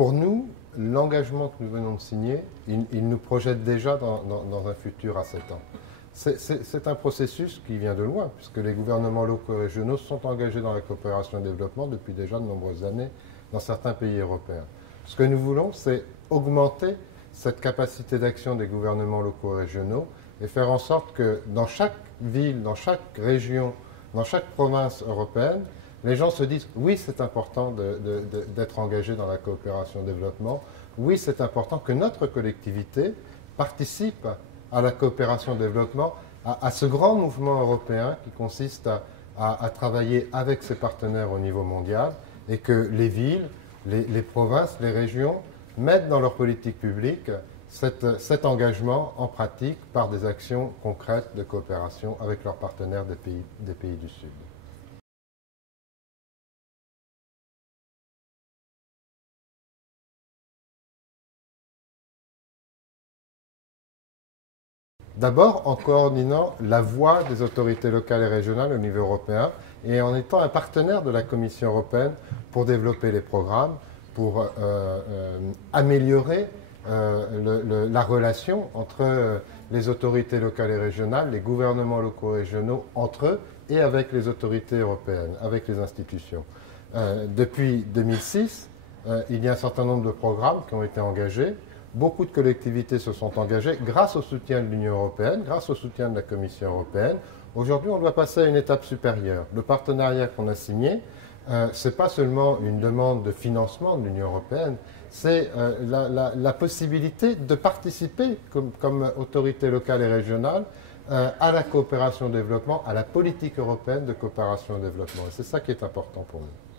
Pour nous, l'engagement que nous venons de signer, il nous projette déjà dans un futur à 7 ans. C'est un processus qui vient de loin, puisque les gouvernements locaux et régionaux sont engagés dans la coopération et le développement depuis déjà de nombreuses années dans certains pays européens. Ce que nous voulons, c'est augmenter cette capacité d'action des gouvernements locaux et régionaux et faire en sorte que dans chaque ville, dans chaque région, dans chaque province européenne, les gens se disent oui, c'est important d'être engagé dans la coopération et le développement, oui, c'est important que notre collectivité participe à la coopération et le développement, à ce grand mouvement européen qui consiste à travailler avec ses partenaires au niveau mondial et que les villes, les provinces, les régions mettent dans leur politique publique cet engagement en pratique par des actions concrètes de coopération avec leurs partenaires des pays du Sud. D'abord, en coordonnant la voix des autorités locales et régionales au niveau européen et en étant un partenaire de la Commission européenne pour développer les programmes, pour améliorer la relation entre les autorités locales et régionales, les gouvernements locaux et régionaux entre eux et avec les autorités européennes, avec les institutions. Depuis 2006, il y a un certain nombre de programmes qui ont été engagés. Beaucoup de collectivités se sont engagées grâce au soutien de l'Union européenne, grâce au soutien de la Commission européenne. Aujourd'hui, on doit passer à une étape supérieure. Le partenariat qu'on a signé, ce n'est pas seulement une demande de financement de l'Union européenne, c'est la possibilité de participer comme autorité locale et régionale à la coopération au développement, à la politique européenne de coopération au développement. Et c'est ça qui est important pour nous.